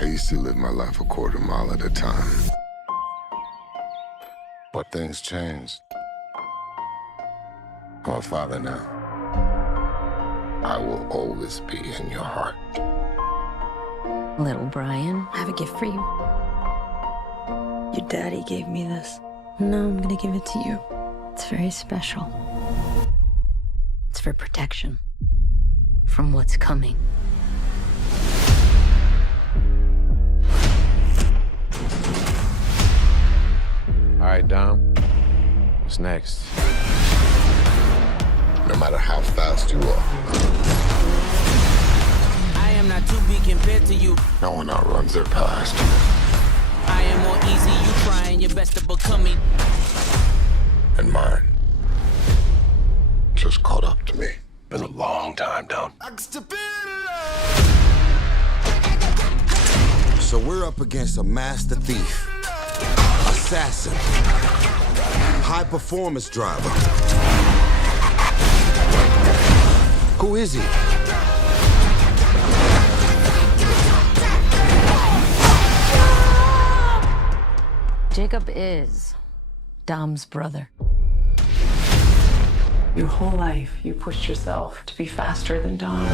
I used to live my life a quarter mile at a time. But things changed. I'm a father now. I will always be in your heart. Little Brian, I have a gift for you. Your daddy gave me this. No, I'm gonna give it to you. It's very special. It's for protection from what's coming. All right, Dom. What's next? No matter how fast you are, I am not to be compared to you. no one outruns their past. I am more easy, you trying your best to become me. And mine just caught up to me. Been a long time, Dom. So we're up against a master thief, assassin, high-performance driver. Who is he? Jacob is Dom's brother. Your whole life, you pushed yourself to be faster than Dom,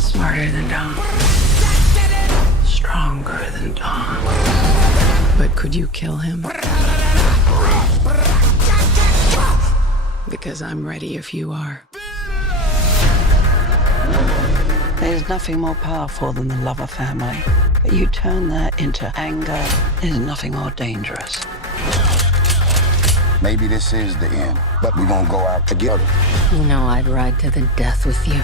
smarter than Dom, stronger than Dom. But could you kill him? Because I'm ready if you are. There's nothing more powerful than the love of family. But you turn that into anger, there's nothing more dangerous. Maybe this is the end, but we're gonna go out together. You know I'd ride to the death with you.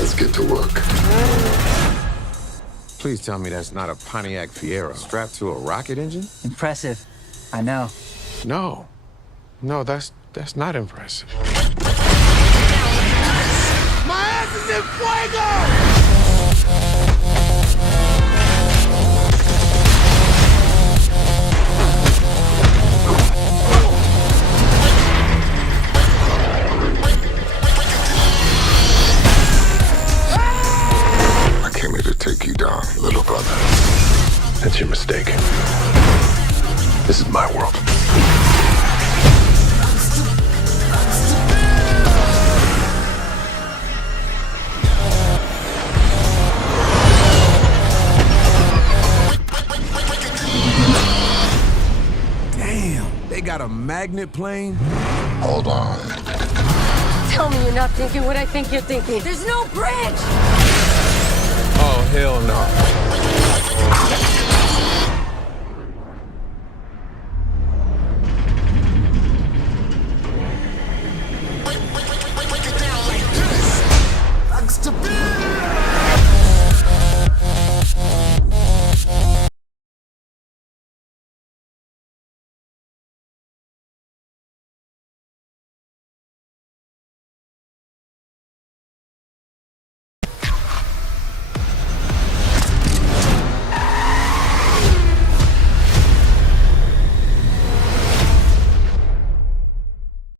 Let's get to work. Please tell me that's not a Pontiac Fiero strapped to a rocket engine? Impressive. I know. No. No, that's not impressive. My ass is in fuego! I came here to take you down, little brother. That's your mistake. This is my world. Damn, they got a magnet plane? Hold on. Tell me you're not thinking what I think you're thinking. There's no bridge!